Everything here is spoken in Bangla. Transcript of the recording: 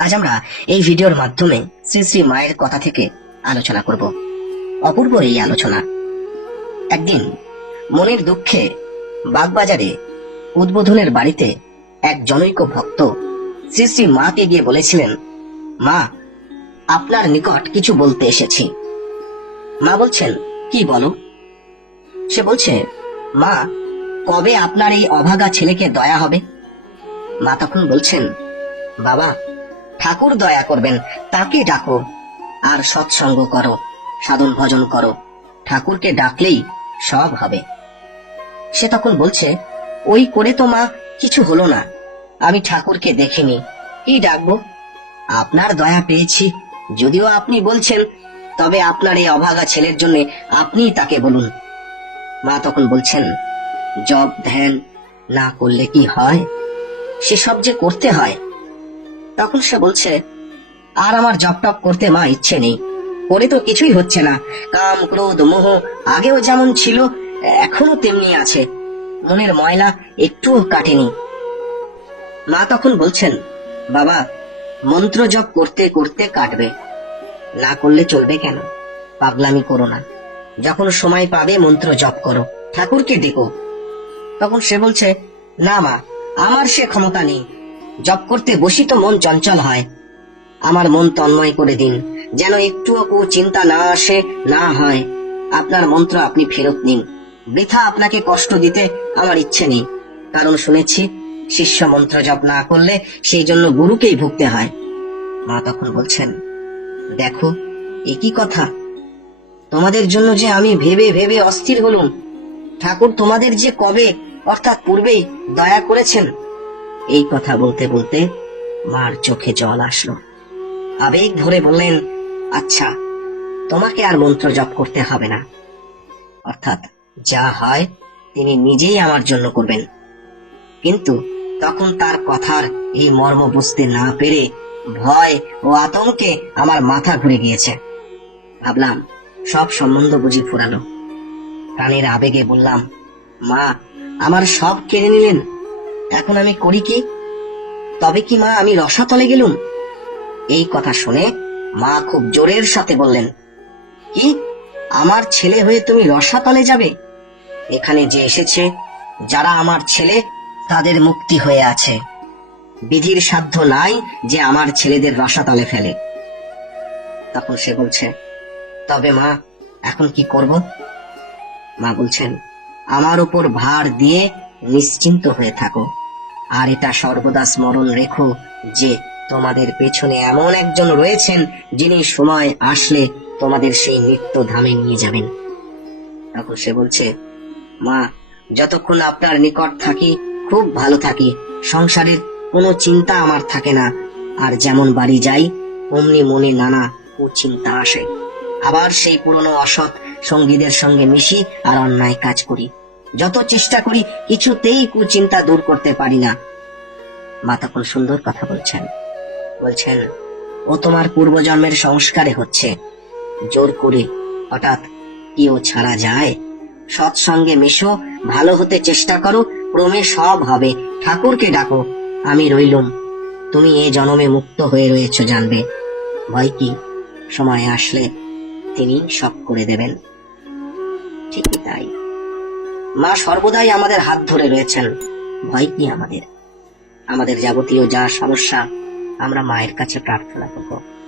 আজ আমরা এই ভিডিওর মাধ্যমে শ্রী শ্রী মায়ের কথা থেকে আলোচনা করব। অপূর্ব এই আলোচনা। একদিন মনের দুঃখে বাগবাজারে উদ্বোধনের বাড়িতে এক জনৈক ভক্ত শ্রী শ্রী মাকে গিয়ে বলেছিলেন, মা, আপনার নিকট কিছু বলতে এসেছি। মা বলছেন, কি বলো? সে বলছে, মা, কবে আপনার এই অভাগা ছেলেকে দয়া হবে? মা তখন বলছেন, বাবা ঠাকুর দয়া করবেন, তাকে ডাকো। আর সৎসঙ্গ করো, সাধন ভজন করো। ঠাকুরকে ডাকলেই সব হবে। সে তখন বলছে, ওই করে তো মা, কিছু হলো না। আমি ঠাকুরকে দেখিনি। কি ডাকবো? আপনার দয়া পেয়েছি। যদিও আপনি বলছেন, তবে আপনার এই অভাগা ছেলের জন্য আপনিই তাকে বলুন। মা তখন বলছেন জব ধ্যান না করলে কি হয়? সেসব যে করতে হয় তখন সে বলছে, আর আমার জব টপ করতে মা ইচ্ছে নেই। করে তো কিছুই হচ্ছে না। কাম, ক্রোধ, মোহ, আগেও যেমন ছিল এখনও তেমনি আছে। মনের ময়লা একটুও কাটেনি। মা তখন বলছেন, বাবা, মন্ত্র জপ করতে করতে কাটবে। না করলে চলবে কেন? পাগলামি করো না। যখন সময় পাবে মন্ত্র জপ করো, ঠাকুরকে ডেকো। তখন সে বলছে, না মা, আমার সে ক্ষমতা নেই। জপ করতে বসি তো মন চঞ্চল হয়। আমার মন তন্ময় করে দিন, যেন একটুও কো চিন্তা না আসে, না হয়। আপনার মন্ত্র আপনি ফেরত নিন। বৃথা আপনাকে কষ্ট দিতে আমার ইচ্ছে নেই। কারণ শুনেছি, শিষ্য মন্ত্র জপ না করলে সেই জন্য গুরুকেই ভুগতে হয়। মা তখন বলছেন, দেখো, একই কথা। তোমাদের জন্য যে আমি ভেবে ভেবে অস্থির হলুম, ঠাকুর তোমাদের যে কবে, অর্থাৎ পূর্বেই দয়া করেছেন এই কথা বলতে বলতে মার চোখে জল আসলো। আবেগ ধরে বললেন আচ্ছা তোমাকে আর মন্ত্র জপ করতে হবে না। অর্থাৎ যা হয় তিনি নিজেই আমার জন্য করবেন। কিন্তু তখন তার কথার এই মর্ম বুঝতে না পেরে ভয় ও আতঙ্কে আমার মাথা ঘুরে গিয়েছে। ভাবলাম, সব সম্বন্ধ বুঝি ফুরালো। প্রাণের আবেগে বললাম, মা, আমার সব কেড়ে নিলেন? এখন আমি করি কি? তবে কি মা, আমি রসাতলে গেলুম? এই কথা শুনে মা খুব জোরের সাথে বললেন, কি? আমার ছেলে হয়ে তুমি রসাতলে যাবে? এখানে যে এসেছে, যারা আমার ছেলে, তাদের মুক্তি হয়ে আছে। বিধির সাধ্য নাই যে আমার ছেলেদের রসাতলে ফেলে। তখন সে বলছে, তবে মা, এখন কি করব? মা বলছেন, আমার উপর ভার দিয়ে নিশ্চিন্ত হয়ে থাকো। আর এটা সর্বদা স্মরণ রেখো যে তোমাদের পেছনে এমন একজন রয়েছেন যিনি সময় আসলে তোমাদের সেই নিত্য ধামে নিয়ে যাবেন। তখন সে বলছে, মা, যতক্ষণ আপনার নিকট থাকি, খুব ভালো থাকি। সংসারের কোনো চিন্তা আমার থাকে না। আর যেমন বাড়ি যাই, অমনি মনে নানা কুচিন্তা আসে। আবার সেই পুরনো অসৎ সঙ্গীদের সঙ্গে মিশি আর অন্যায় কাজ করি। যত চেষ্টা করি, কিছুতেই কুচিন্তা দূর করতে পারি না। মা তখন সুন্দর কথা বলছেন। বলছেন, ও তোমার পূর্বজন্মের সংস্কারে হচ্ছে। জোর করে হঠাৎ কি ও ছাড়া যায়? সৎসঙ্গে মিশো, ভালো হতে চেষ্টা করো, ক্রমে সব হবে। ঠাকুরকে ডাকো, আমি রইলুম। তুমি এ জনমে মুক্ত হয়ে রয়েছ জানবে। ভয় কি? সময় আসলে তিনি সব করে দেবেন। ঠিকই তাই। মা সর্বদাই আমাদের হাত ধরে রয়েছেন। ভয় কি আমাদের? আমাদের যাবতীয় যা সমস্যা, আমরা মায়ের কাছে প্রার্থনা করব।